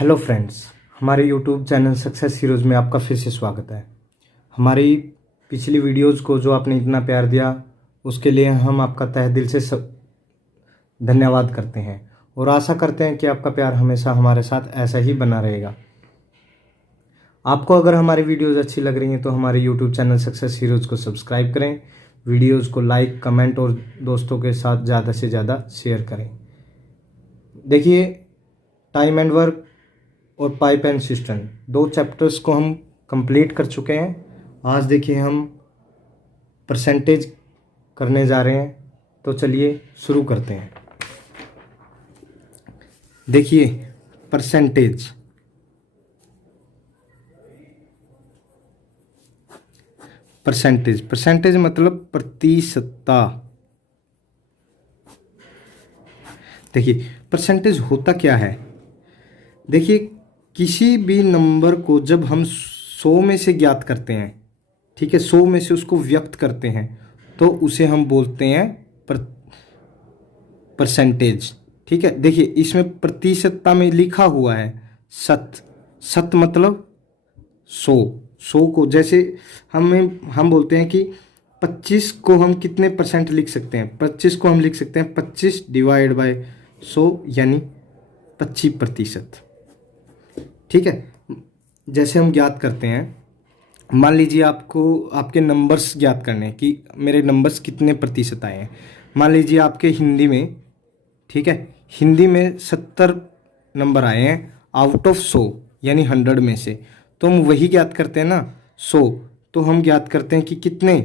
Hello friends, हमारे YouTube channel success heroes में आपका फिर से स्वागत है। हमारी पिछली वीडियोज़ को जो आपने इतना प्यार दिया उसके लिए हम आपका तहे दिल से धन्यवाद करते हैं और आशा करते हैं कि आपका प्यार हमेशा हमारे साथ ऐसा ही बना रहेगा। आपको अगर हमारी वीडियोज़ अच्छी लग रही हैं तो हमारे यूट्यूब चैनल सक्सेस हीरोज़ को सब्सक्राइब करें, वीडियोज़ को लाइक, कमेंट और दोस्तों के साथ ज़्यादा से ज़्यादा शेयर करें। देखिए, टाइम एंड वर्क और पाइप एंड सिस्टम, दो चैप्टर्स को हम कंप्लीट कर चुके हैं। आज देखिए हम परसेंटेज करने जा रहे हैं, तो चलिए शुरू करते हैं। देखिए परसेंटेज, परसेंटेज मतलब प्रतिशतता। देखिए परसेंटेज होता क्या है। देखिए किसी भी नंबर को जब हम 100 में से ज्ञात करते हैं, ठीक है, 100 में से उसको व्यक्त करते हैं तो उसे हम बोलते हैं परसेंटेज। ठीक है, देखिए इसमें प्रतिशतता में लिखा हुआ है शत मतलब 100 को जैसे हम बोलते हैं कि 25 को हम कितने परसेंट लिख सकते हैं। 25 को हम लिख सकते हैं 25 डिवाइड बाय 100 यानी 25%। ठीक है, जैसे हम ज्ञात करते हैं, मान लीजिए आपको आपके नंबर्स ज्ञात करने हैं कि मेरे नंबर्स कितने प्रतिशत आए हैं। मान लीजिए आपके हिंदी में, ठीक है, हिंदी में 70 नंबर आए हैं आउट ऑफ 100 यानी 100 में से, तो हम वही ज्ञात करते हैं ना 100, तो हम ज्ञात करते हैं कि कितने,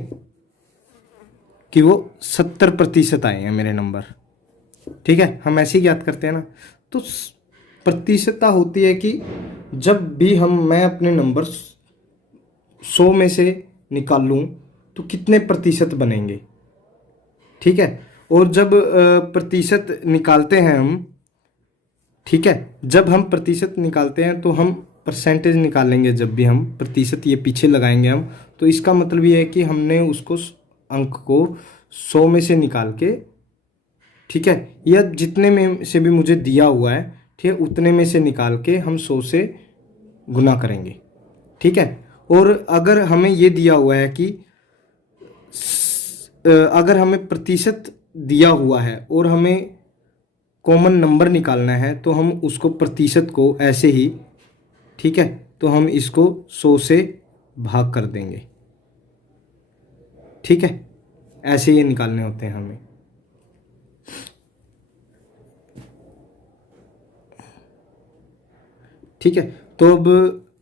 कि वो 70% आए हैं मेरे नंबर। ठीक है, हम ऐसे ही ज्ञात करते हैं ना। तो प्रतिशतता होती है कि जब भी मैं अपने नंबर 100 में से निकाल लूँ तो कितने प्रतिशत बनेंगे। ठीक है, और जब प्रतिशत निकालते हैं हम, ठीक है, जब हम प्रतिशत निकालते हैं तो हम परसेंटेज निकालेंगे। जब भी हम प्रतिशत ये पीछे लगाएंगे हम, तो इसका मतलब ये है कि हमने उसको अंक को 100 में से निकाल के, ठीक है, या जितने में से भी मुझे दिया हुआ है, ठीक है, उतने में से निकाल के हम 100 से गुना करेंगे। ठीक है, और अगर हमें ये दिया हुआ है कि अगर हमें प्रतिशत दिया हुआ है और हमें कॉमन नंबर निकालना है तो हम उसको प्रतिशत को ऐसे ही, ठीक है, तो हम इसको 100 से भाग कर देंगे। ठीक है, ऐसे ही निकालने होते हैं हमें। ठीक है, तो अब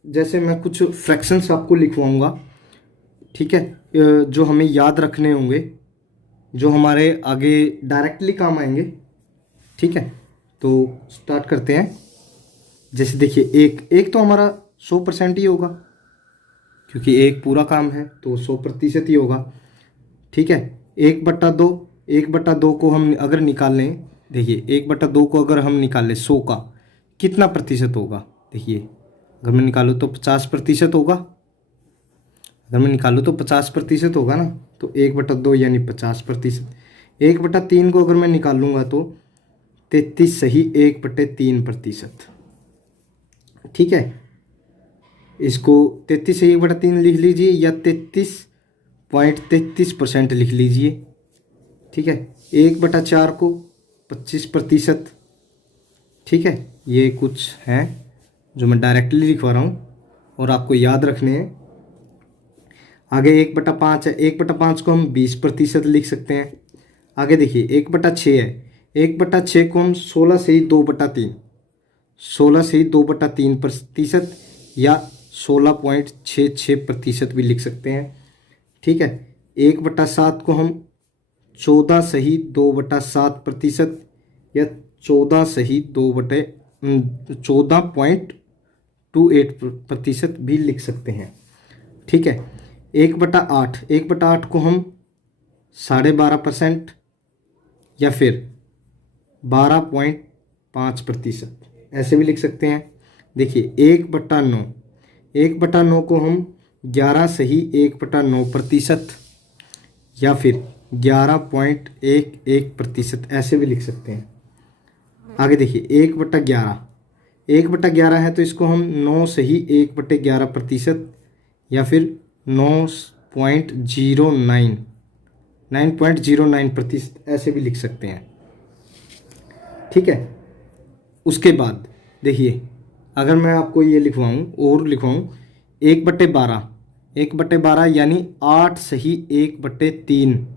जैसे मैं कुछ फ्रैक्शंस आपको लिखवाऊंगा, ठीक है, जो हमें याद रखने होंगे, जो हमारे आगे डायरेक्टली काम आएंगे। ठीक है, तो स्टार्ट करते हैं। जैसे देखिए एक तो हमारा 100% ही होगा, क्योंकि एक पूरा काम है तो 100% ही होगा। ठीक है, 1/2 को हम अगर निकाल लें, देखिए 1/2 को अगर हम निकाल लें 100 का, कितना प्रतिशत होगा। देखिए अगर मैं निकालूँ तो 50% होगा। अगर मैं निकालूँ तो 50% होगा ना, तो 1/2 यानी 50%। 1/3 को अगर मैं निकालूंगा तो 33 सही 1/3%। ठीक है, इसको 33 से 1/3 लिख लीजिए या 33.33% लिख लीजिए। ठीक है, 1/4 को 25%। ठीक है, ये कुछ हैं जो मैं डायरेक्टली लिखवा रहा हूँ और आपको याद रखने हैं। आगे 1/5 है, 1/5 को हम 20% लिख सकते हैं। आगे देखिए 1/6 है, 1/6 को हम 16 से ही 2/3, 16 से ही 2/3% या 16.66% भी लिख सकते हैं। ठीक है, 1/7 को हम 14 सही 2/7% या 14 सही 14.28% भी लिख सकते हैं। ठीक है, 1/8 को हम 12.5% या फिर 12.5% ऐसे भी लिख सकते हैं। देखिए 1/9 को हम 11 सही 1/9% या फिर 11.11% ऐसे भी लिख सकते हैं। आगे देखिए 1/11 1/11 है तो इसको हम 9 से ही 1/11% या फिर 9.09% ऐसे भी लिख सकते हैं। ठीक है। उसके बाद देखिए, अगर मैं आपको ये लिखवाऊँ और लिखवाऊँ 1/12 यानी 8 से ही 1/3,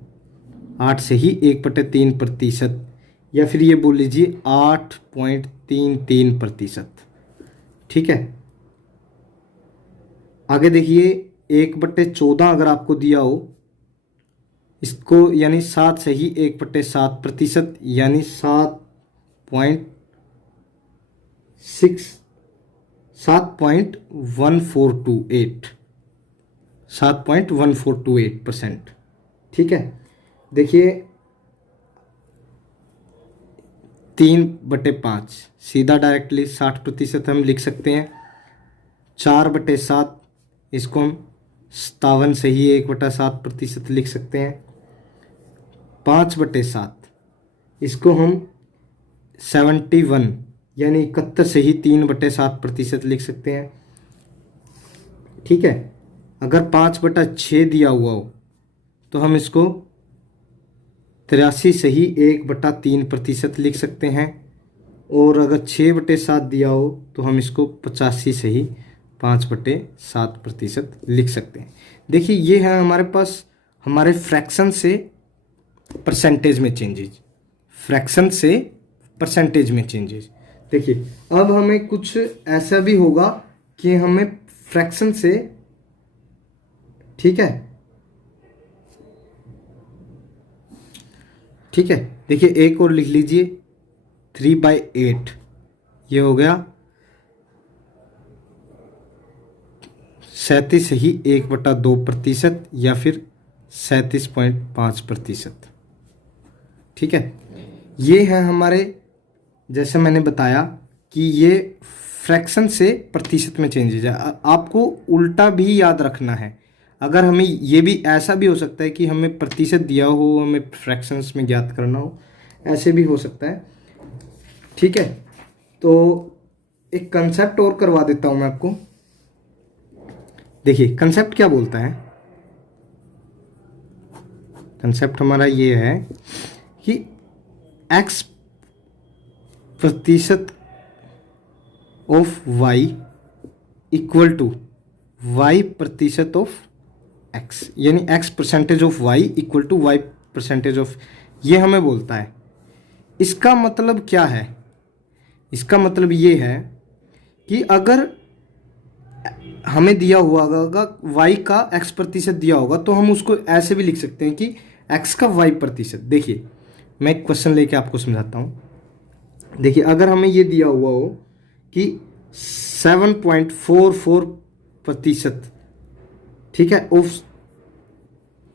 8 से ही 1/3%, या फिर ये बोल लीजिए 8.33%। ठीक है। आगे देखिए 1/14 अगर आपको दिया हो इसको, यानी 7 से ही 1/7%, यानी 7.1428%। ठीक है। देखिए 3/5 सीधा डायरेक्टली 60% हम लिख सकते हैं। 4/7 इसको हम 57 से ही 1/7% लिख सकते हैं। 5/7 इसको हम 71 यानी 71 से ही 3/7% लिख सकते हैं। ठीक है। अगर 5/6 दिया हुआ हो तो हम इसको 83 से ही 1/3% लिख सकते हैं। और अगर 6/7 दिया हो तो हम इसको 85 से ही 5/7% लिख सकते हैं। देखिए ये है हमारे पास हमारे फ्रैक्शन से परसेंटेज में चेंजेज, फ्रैक्शन से परसेंटेज में चेंजेज। देखिए अब हमें कुछ ऐसा भी होगा कि हमें फ्रैक्शन से, ठीक है, ठीक है, देखिए एक और लिख लीजिए 3/8, ये हो गया 37 ही 1/2% या फिर 37.5%। ठीक है। ये है हमारे, जैसे मैंने बताया कि ये फ्रैक्शन से प्रतिशत में चेंजेज है। आपको उल्टा भी याद रखना है। अगर हमें ये भी ऐसा भी हो सकता है कि हमें प्रतिशत दिया हो, हमें फ्रैक्शंस में ज्ञात करना हो, ऐसे भी हो सकता है। ठीक है। तो एक कंसेप्ट और करवा देता हूं मैं आपको। देखिए कंसेप्ट क्या बोलता है, कंसेप्ट हमारा ये है कि x प्रतिशत of y equal to y प्रतिशत ऑफ x, यानी x percentage of y equal to y percentage of, ये हमें बोलता है। इसका मतलब क्या है, इसका मतलब ये है कि अगर हमें दिया हुआ होगा y का x प्रतिशत दिया होगा तो हम उसको ऐसे भी लिख सकते हैं कि x का y प्रतिशत। देखिए मैं एक क्वेश्चन लेके आपको समझाता हूँ। देखिए अगर हमें ये दिया हुआ हो कि 7.44%, ठीक है, ऑफ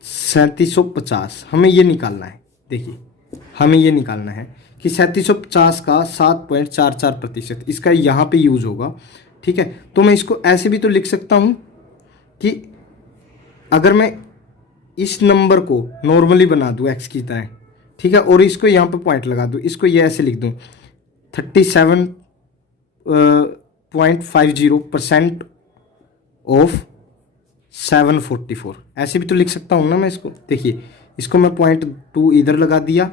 3750, हमें ये निकालना है। देखिए हमें ये निकालना है कि 3750 का 7.44%, इसका यहाँ पे यूज होगा। ठीक है। तो मैं इसको ऐसे भी तो लिख सकता हूँ कि अगर मैं इस नंबर को नॉर्मली बना दूँ x की तरह, ठीक है, और इसको यहाँ पे पॉइंट लगा दूँ, इसको ये ऐसे लिख दूँ 37.50% ऑफ 744, ऐसे भी तो लिख सकता हूँ ना मैं इसको। देखिए इसको मैं 0.2 इधर लगा दिया,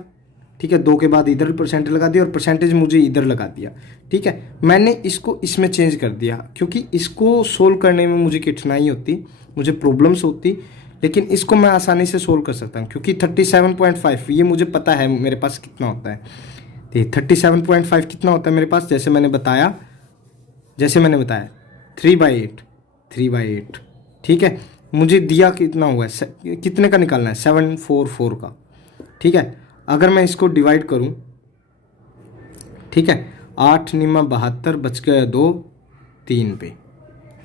ठीक है, 2 के बाद इधर परसेंट लगा दिया और परसेंटेज मुझे इधर लगा दिया। ठीक है। मैंने इसको इसमें चेंज कर दिया क्योंकि इसको सोल्व करने में मुझे कठिनाई होती, मुझे प्रॉब्लम्स होती, लेकिन इसको मैं आसानी से सोल्व कर सकता हूँ क्योंकि 37.5 ये मुझे पता है मेरे पास कितना होता है। तो 37.5 कितना होता है मेरे पास, जैसे मैंने बताया 3/8, ठीक है। मुझे दिया कितना हुआ है, कितने का निकालना है, 744 का। ठीक है। अगर मैं इसको डिवाइड करूं, ठीक है, 8 निमा 72 बच गया 2 3 पे,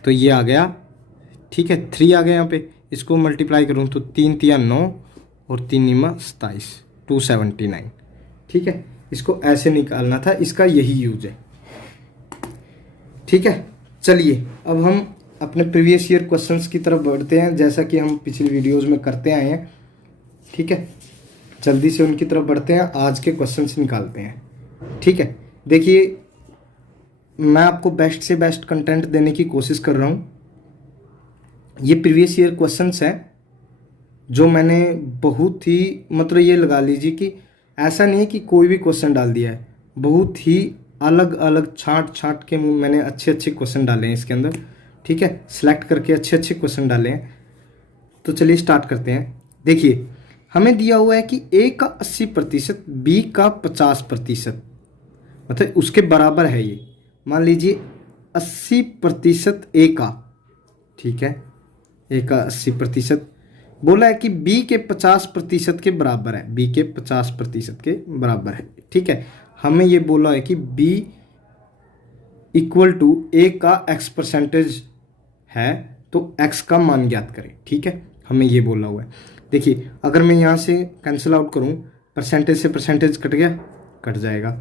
तो ये आ गया, ठीक है, 3 आ गया यहाँ पे। इसको मल्टीप्लाई करूं तो 3 तिया 9 और 3 निमा 27, 279। ठीक है। इसको ऐसे निकालना था, इसका यही यूज है। ठीक है। चलिए अब हम अपने प्रीवियस ईयर क्वेश्चंस की तरफ बढ़ते हैं, जैसा कि हम पिछली वीडियोस में करते आए हैं। ठीक है। जल्दी से उनकी तरफ बढ़ते हैं, आज के क्वेश्चंस निकालते हैं। ठीक है। देखिए मैं आपको बेस्ट से बेस्ट कंटेंट देने की कोशिश कर रहा हूँ। ये प्रीवियस ईयर क्वेश्चंस हैं जो मैंने बहुत ही, मतलब ये लगा लीजिए कि ऐसा नहीं है कि कोई भी क्वेश्चन डाल दिया है, बहुत ही अलग अलग छांट छांट के मैंने अच्छे अच्छे क्वेश्चन डाले हैं इसके अंदर। ठीक है, सिलेक्ट करके अच्छे अच्छे क्वेश्चन डाले हैं। तो चलिए स्टार्ट करते हैं। देखिए हमें दिया हुआ है कि ए का 80%, बी का 50%, मतलब उसके बराबर है ये। मान लीजिए 80% ए का, ठीक है, ए का 80% बोला है कि बी के 50% के बराबर है, बी के 50% के बराबर है। ठीक है, हमें ये बोला है कि बी इक्वल टू ए का x% है, तो x का मान ज्ञात करें। ठीक है, हमें ये बोला हुआ है। देखिए अगर मैं यहाँ से कैंसिल आउट करूँ, परसेंटेज से परसेंटेज कट गया, कट जाएगा,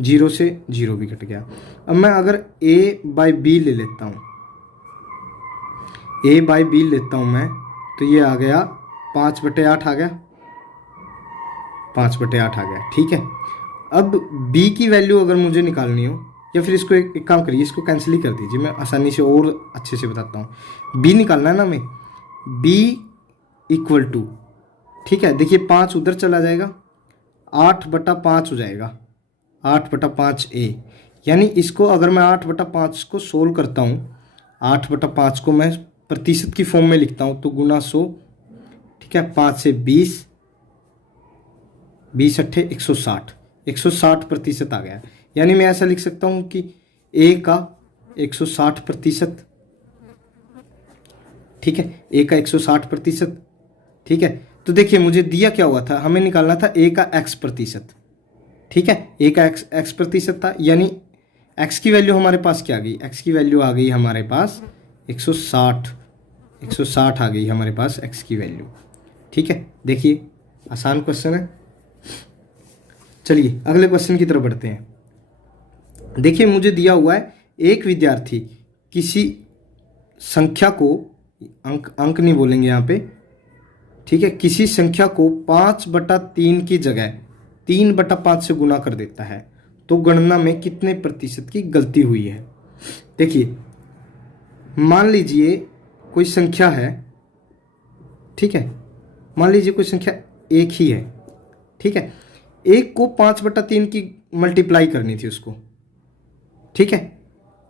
0 से 0 भी कट गया। अब मैं अगर a बाई बी ले लेता हूँ, a बाई बी लेता हूँ मैं, तो ये आ गया 5/8 आ गया, 5/8 आ गया। ठीक है, अब b की वैल्यू अगर मुझे निकालनी हो, या फिर इसको एक काम करिए, इसको कैंसिल ही कर दीजिए, मैं आसानी से और अच्छे से बताता हूँ। b निकालना है ना हमें, b इक्वल टू, ठीक है, देखिए 5 उधर चला जाएगा, 8/5 हो जाएगा, 8/5 a। यानी इसको अगर मैं 8/5 को सोल्व करता हूँ, 8/5 को मैं प्रतिशत की फॉर्म में लिखता हूँ, तो गुना 100, ठीक है, 5 से 20, 20 अट्ठे 160, 160% आ गया। यानी मैं ऐसा लिख सकता हूँ कि ए का 160%, ठीक है, ए का 160%। ठीक है, तो देखिए मुझे दिया क्या हुआ था, हमें निकालना था ए का x%। ठीक है, ए का x% था, यानी x की वैल्यू हमारे पास क्या आ गई, x की वैल्यू आ गई हमारे पास 160, 160 आ गई हमारे पास x की वैल्यू। ठीक है, देखिए आसान क्वेश्चन है। चलिए अगले क्वेश्चन की तरफ बढ़ते हैं। देखिए मुझे दिया हुआ है एक विद्यार्थी किसी संख्या को, अंक नहीं बोलेंगे यहाँ पे, ठीक है, किसी संख्या को 5/3 की जगह 3/5 से गुना कर देता है, तो गणना में कितने प्रतिशत की गलती हुई है। देखिए मान लीजिए कोई संख्या है, ठीक है, मान लीजिए कोई संख्या एक ही है, ठीक है, एक को 5/3 की मल्टीप्लाई करनी थी उसको, ठीक है,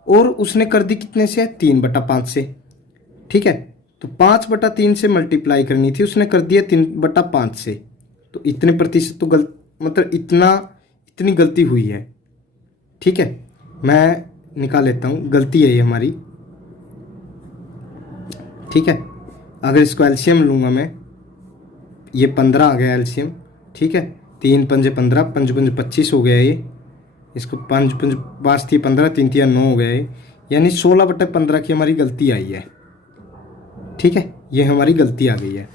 और उसने कर दी कितने से, 3/5 से। ठीक है, तो 5/3 से मल्टीप्लाई करनी थी, उसने कर दिया 3/5 से, तो इतने प्रतिशत तो मतलब इतनी गलती हुई है। ठीक है, मैं निकाल लेता हूँ, गलती है ये हमारी। ठीक है, अगर इसको एलसीएम लूँगा मैं, ये 15 आ गया एलसीएम। ठीक है, 3 पंजे 15, 5 पंजे 25 हो गया ये, इसको 5 5 5 थी 15, 3 तिया 9 हो गया ये, यानी 16/15 की हमारी गलती आई है। ठीक है, ये हमारी गलती आ गई है।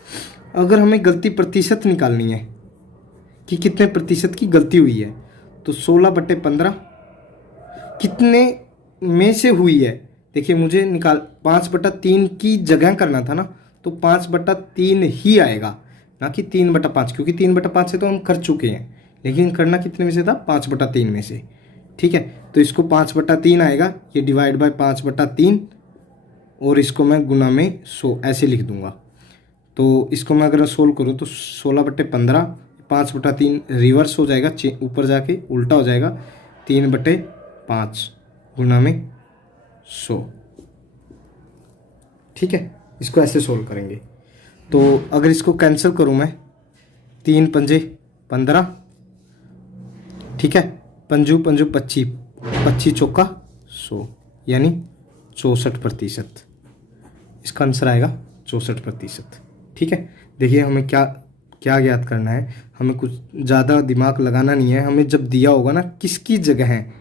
अगर हमें गलती प्रतिशत निकालनी है कि कितने प्रतिशत की गलती हुई है, तो 16/15 कितने में से हुई है। देखिए मुझे 5/3 की जगह करना था ना, तो 5/3 ही आएगा, ना कि 3/5, क्योंकि 3/5 से तो हम कर चुके हैं, लेकिन करना कितने में से था, 5/3 में से। ठीक है, तो इसको 5/3 आएगा, ये डिवाइड बाय 5/3, और इसको मैं गुना में 100 ऐसे लिख दूंगा। तो इसको मैं अगर सोल्व करूँ तो 16/15, 5/3 रिवर्स हो जाएगा, ऊपर जाके उल्टा हो जाएगा, 3/5 गुना में 100। ठीक है, इसको ऐसे सोल्व करेंगे। तो अगर इसको कैंसिल करूँ मैं, 3 पंजे 15, ठीक है, 5 पंजू 25, 25 चौका 100, यानी 64%। इसका आंसर आएगा 64%। ठीक है, देखिए हमें क्या क्या ज्ञात करना है, हमें कुछ ज़्यादा दिमाग लगाना नहीं है, हमें जब दिया होगा ना किसकी जगह है,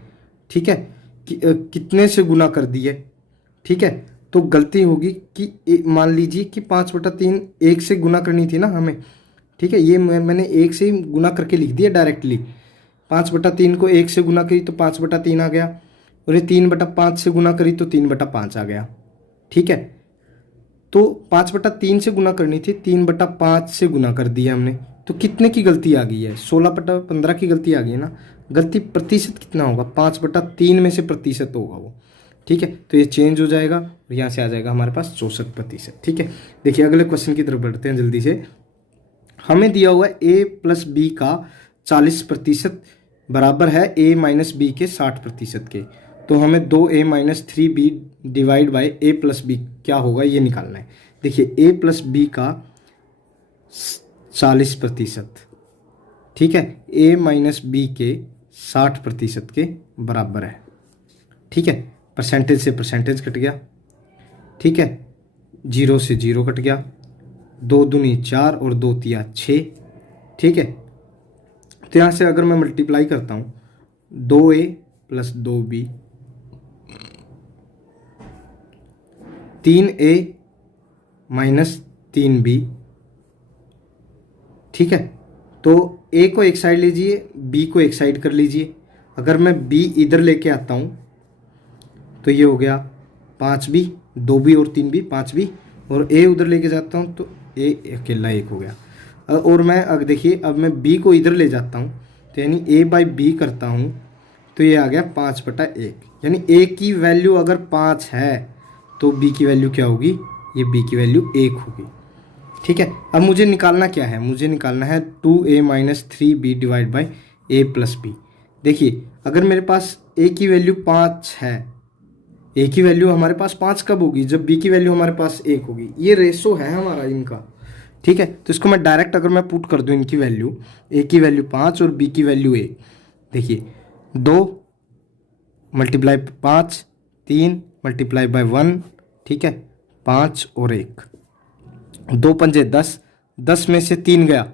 ठीक है, कितने से गुना कर दिए, ठीक है, तो गलती होगी कि मान लीजिए कि 5/3 1 से गुना करनी थी ना हमें, ठीक है, ये मैंने 1 से ही गुना करके लिख दिया डायरेक्टली। 5/3 को 1 से गुना करी तो 5/3 आ गया, और ये 3/5 से गुना करी तो 3/5 आ गया। ठीक है, तो 5/3 से गुना करनी थी, 3/5 से गुना कर दिया हमने, तो कितने की गलती आ गई है, 16/15 की गलती आ गई है ना। गलती प्रतिशत कितना होगा, 5/3 में से प्रतिशत होगा वो। ठीक है, तो ये चेंज हो जाएगा और यहाँ से आ जाएगा हमारे पास 64%। ठीक है, देखिए अगले क्वेश्चन की तरफ बढ़ते हैं जल्दी से। हमें दिया हुआ है a प्लस बी का 40% बराबर है a माइनस बी के 60% के। तो हमें 2a minus 3b divide by a plus B क्या होगा ये निकालना है। देखिए a प्लस बी का 40%, ठीक है, a माइनस बी के 60% के बराबर है। ठीक है, परसेंटेज से परसेंटेज कट गया। ठीक है, 0 से 0 कट गया, 2 दूनी 4 और 2 तिया 6। ठीक है, तो यहाँ से अगर मैं मल्टीप्लाई करता हूँ 2a plus 2b, 3a minus 3b। ठीक है, तो a को एक साइड लीजिए, b को एक साइड कर लीजिए। अगर मैं b इधर लेके आता हूँ तो ये हो गया 5b, 2b और 3b 5b, और a उधर लेके जाता हूँ तो a अकेला 1 हो गया। और मैं अब देखिए, अब मैं b को इधर ले जाता हूँ तो यानी a बाई बी करता हूँ तो ये आ गया 5/1। यानी a की वैल्यू अगर 5 है तो b की वैल्यू क्या होगी, ये b की वैल्यू 1 होगी। ठीक है, अब मुझे निकालना क्या है, मुझे निकालना है 2a minus 3b divide by a plus B. देखिए अगर मेरे पास a की वैल्यू 5 है, a की वैल्यू हमारे पास 5 कब होगी, जब b की वैल्यू हमारे पास 1 होगी। ये रेशो है हमारा इनका। ठीक है, तो इसको मैं डायरेक्ट अगर मैं पुट कर दूं इनकी वैल्यू, a की वैल्यू 5 और b की वैल्यू 1, देखिए 2 मल्टीप्लाई 5, 3 मल्टीप्लाई बाय 1, ठीक है, 5 और 1, 2 पंजे 10, 10 में से 3 गया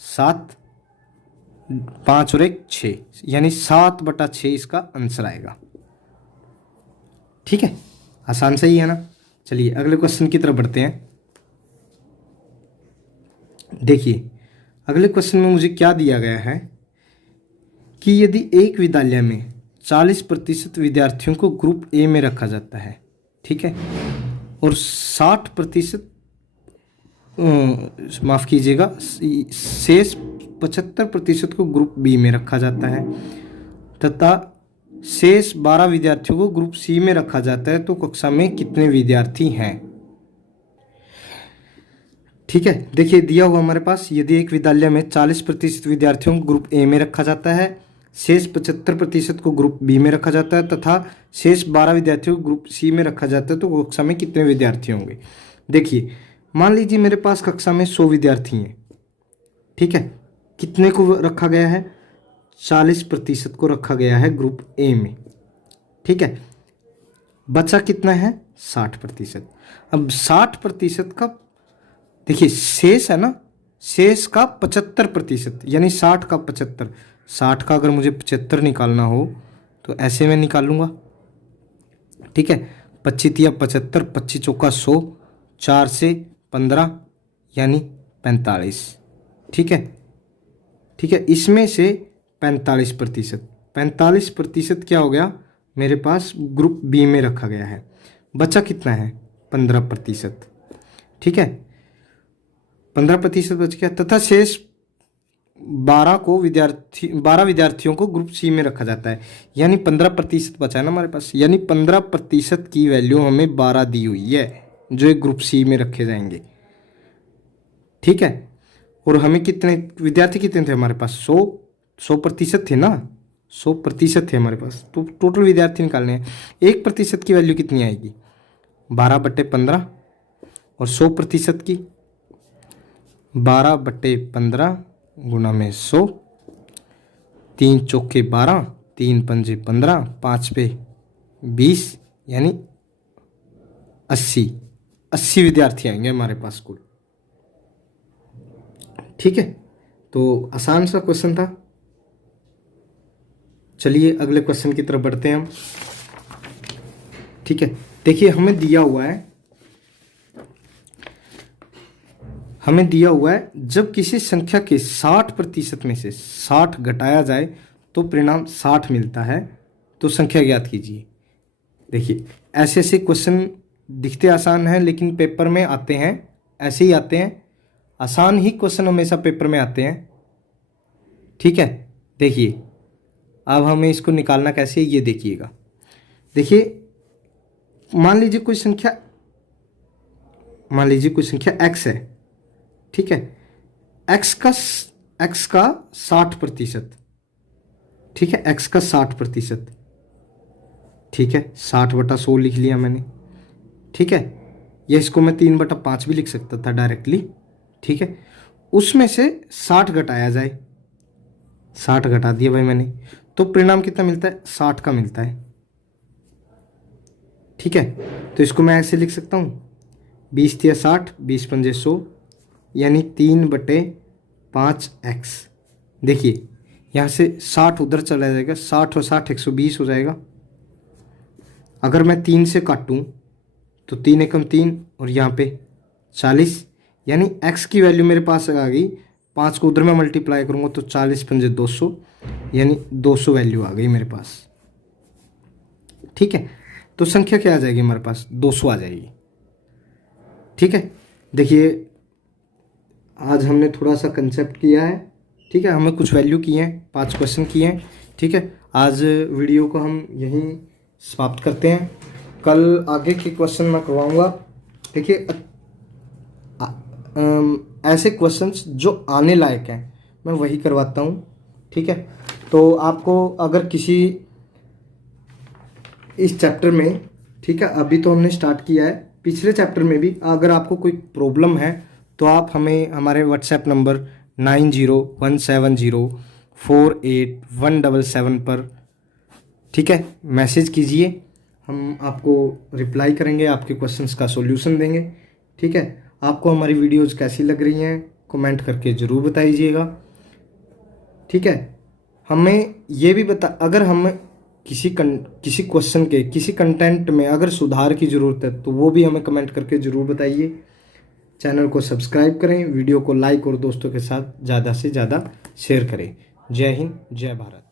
7, 5 और 1 6, यानी 7/6 इसका आंसर आएगा। ठीक है, आसान सही है ना। चलिए अगले क्वेश्चन की तरफ बढ़ते हैं। देखिए अगले क्वेश्चन में मुझे क्या दिया गया है कि यदि एक विद्यालय में 40% विद्यार्थियों को ग्रुप ए में रखा जाता है, ठीक है, और 60%, माफ़ कीजिएगा, शेष 75% को ग्रुप बी में रखा जाता है तथा शेष 12 विद्यार्थियों को ग्रुप सी में रखा जाता है, तो कक्षा में कितने विद्यार्थी हैं। ठीक है, देखिए दिया हुआ हमारे पास, यदि एक विद्यालय में 40% विद्यार्थियों को ग्रुप ए में रखा जाता है, शेष 75% को ग्रुप बी में रखा जाता है तथा शेष 12 विद्यार्थियों को ग्रुप सी में रखा जाता है, तो कक्षा में कितने विद्यार्थी होंगे। देखिए मान लीजिए मेरे पास कक्षा में 100 विद्यार्थी हैं। ठीक है, कितने को रखा गया है, 40% को रखा गया है ग्रुप ए में। ठीक है, बचा कितना है, 60%। अब 60% का देखिए शेष है ना, शेष का 75%, यानी 60 का 75, 60 का अगर मुझे 75 निकालना हो तो ऐसे में निकालूंगा। ठीक है, 25 या 75, 25 चौका 100, 4 से 15 यानी 45। ठीक है, ठीक है, इसमें से 45%, 45% क्या हो गया मेरे पास, ग्रुप बी में रखा गया है। बचा कितना है, 15%। ठीक है, 15% बच गया तथा शेष 12 विद्यार्थियों को ग्रुप सी में रखा जाता है, यानी 15% बचा है ना हमारे पास, यानी 15% की वैल्यू हमें 12 दी हुई है जो एक ग्रुप सी में रखे जाएंगे। ठीक है, और हमें कितने विद्यार्थी कितने थे हमारे पास, 100% थे ना, 100% थे हमारे पास, तो टोटल विद्यार्थी निकालने हैं। 1% की वैल्यू कितनी आएगी, 12/15, और 100% की 12/15 गुना में 100, 3 चौके 12, 3 पंजे 15, 5 पे 20, यानी 80 विद्यार्थी आएंगे हमारे पास कुल। ठीक है, तो आसान सा क्वेश्चन था। चलिए अगले क्वेश्चन की तरफ बढ़ते हैं हम। ठीक है, देखिए हमें दिया हुआ है जब किसी संख्या के 60% में से 60 घटाया जाए तो परिणाम 60 मिलता है, तो संख्या ज्ञात कीजिए। देखिए ऐसे ऐसे क्वेश्चन दिखते आसान हैं लेकिन पेपर में आते हैं ऐसे ही आते हैं, आसान ही क्वेश्चन हमेशा पेपर में आते हैं। ठीक है, देखिए अब हमें इसको निकालना कैसे है ये देखिएगा। देखिए मान लीजिए कोई संख्या x है, ठीक है, x का 60%, ठीक है, x का 60%, ठीक है, 60/100 लिख लिया मैंने, ठीक है, या इसको मैं 3/5 भी लिख सकता था डायरेक्टली, ठीक है। उसमें से 60 घटाया जाए, 60 घटा दिया भाई मैंने, तो परिणाम कितना मिलता है, 60 का मिलता है, ठीक है। तो इसको मैं ऐसे लिख सकता हूँ 20 × 60, 20 × 5 = 100, यानी 3/5x। देखिए यहाँ से 60 उधर चला जाएगा, 60 और 60 120 हो जाएगा। अगर मैं 3 से काटूँ तो 3 × 3 और यहाँ पे 40, यानी x की वैल्यू मेरे पास आ गई, 5 को उधर में मल्टीप्लाई करूँगा तो 40 × 5 = 200, यानी 200 वैल्यू आ गई मेरे पास, ठीक है। तो संख्या क्या आ जाएगी हमारे पास, 200 आ जाएगी, ठीक है। देखिए आज हमने थोड़ा सा कंसेप्ट किया है, ठीक है, हमें कुछ वैल्यू किए हैं, 5 क्वेश्चन किए हैं, ठीक है। आज वीडियो को हम यहीं समाप्त करते हैं, कल आगे के क्वेश्चन मैं करवाऊँगा। देखिए ऐसे क्वेश्चंस जो आने लायक हैं मैं वही करवाता हूँ, ठीक है। तो आपको अगर किसी इस चैप्टर में, ठीक है, अभी तो हमने स्टार्ट किया है, पिछले चैप्टर में भी अगर आपको कोई प्रॉब्लम है तो आप हमें हमारे व्हाट्सएप नंबर 9017048177 पर, ठीक है, मैसेज कीजिए, हम आपको रिप्लाई करेंगे, आपके क्वेश्चंस का सॉल्यूशन देंगे, ठीक है। आपको हमारी वीडियोज़ कैसी लग रही हैं कमेंट करके ज़रूर बताइएगा, ठीक है। हमें ये भी अगर हमें किसी क्वेश्चन के किसी कंटेंट में अगर सुधार की ज़रूरत है तो वो भी हमें कमेंट करके ज़रूर बताइए। चैनल को सब्सक्राइब करें, वीडियो को लाइक और दोस्तों के साथ ज़्यादा से ज़्यादा शेयर करें। जय हिंद, जय भारत।